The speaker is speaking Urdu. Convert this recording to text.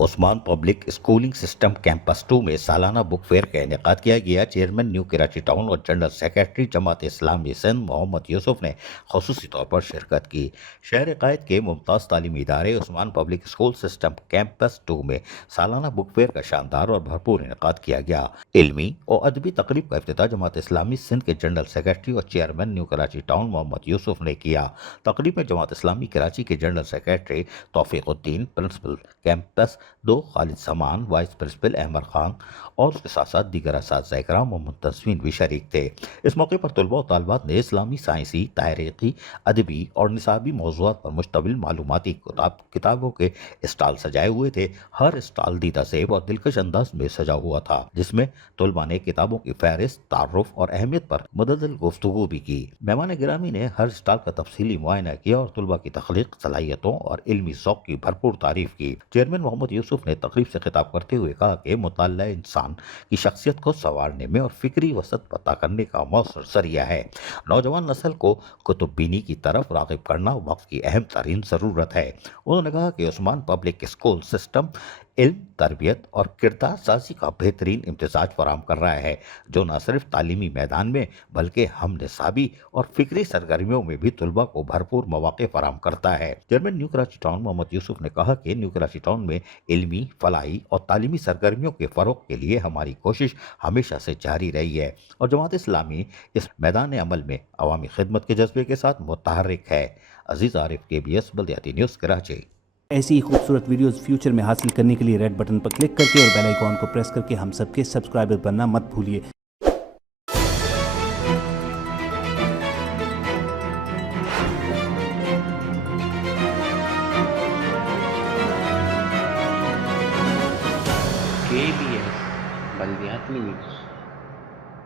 عثمان پبلک اسکولنگ سسٹم کیمپس 2 میں سالانہ بک فیئر کا انعقاد کیا گیا۔ چیئرمین نیو کراچی ٹاؤن اور جنرل سیکریٹری جماعت اسلامی سندھ محمد یوسف نے خصوصی طور پر شرکت کی۔ شہر قائد کے ممتاز تعلیمی ادارے عثمان پبلک اسکول سسٹم کیمپس 2 میں سالانہ بک فیئر کا شاندار اور بھرپور انعقاد کیا گیا۔ علمی اور ادبی تقریب کا افتتاح جماعت اسلامی سندھ کے جنرل سیکریٹری اور چیئرمین نیو کراچی ٹاؤن محمد یوسف نے کیا۔ تقریب میں جماعت اسلامی کراچی کے جنرل سیکریٹری توفیق الدین، پرنسپل کیمپس 2 خالد سمان، وائس پرنسپل احمد خان اور اس کے ساتھ ساتھ دیگر اساتذہ اکرام اور منتظمین بھی شریک تھے۔ اس موقع پر طلباء و طالبات نے اسلامی، سائنسی، تاریخی، ادبی اور نصابی موضوعات پر مشتمل معلوماتی کتابوں کے اسٹال سجائے ہوئے تھے۔ ہر اسٹال دیدہ زیب اور دلکش انداز میں سجا ہوا تھا، جس میں طلباء نے کتابوں کی فہرست، تعارف اور اہمیت پر متعدد گفتگو بھی کی۔ مہمان گرامی نے ہر اسٹال کا تفصیلی معائنہ کیا اور طلباء کی تخلیق صلاحیتوں اور علمی ذوق کی بھرپور تعریف کی۔ چیئرمین محمد یوسف نے تقریب سے خطاب کرتے ہوئے کہا کہ مطالعہ انسان کی شخصیت کو سنوارنے میں اور فکری وسعت پتہ کرنے کا مؤثر ذریعہ ہے۔ نوجوان نسل کو کتب بینی کی طرف راغب کرنا وقت کی اہم ترین ضرورت ہے۔ انہوں نے کہا کہ عثمان پبلک اسکول سسٹم علم، تربیت اور کردار سازی کا بہترین امتزاج فراہم کر رہا ہے، جو نہ صرف تعلیمی میدان میں بلکہ ہم نصابی اور فکری سرگرمیوں میں بھی طلباء کو بھرپور مواقع فراہم کرتا ہے۔ چیئرمین نیو کراچی ٹاؤن محمد یوسف نے کہا کہ نیو کراچی ٹاؤن میں علمی، فلاحی اور تعلیمی سرگرمیوں کے فروغ کے لیے ہماری کوشش ہمیشہ سے جاری رہی ہے اور جماعت اسلامی اس میدان عمل میں عوامی خدمت کے جذبے کے ساتھ متحرک ہے۔ عزیز عارف، KBS بلدیاتی نیوز کراچی۔ ایسی ہی خوبصورت ویڈیوز فیوچر میں حاصل کرنے کے لیے ریڈ بٹن پر کلک کر کے اور بیل آئیکن کو پریس کر کے ہم سب کے سبسکرائبر بننا مت بھولیے۔ KBS بلدیاتی نیوز۔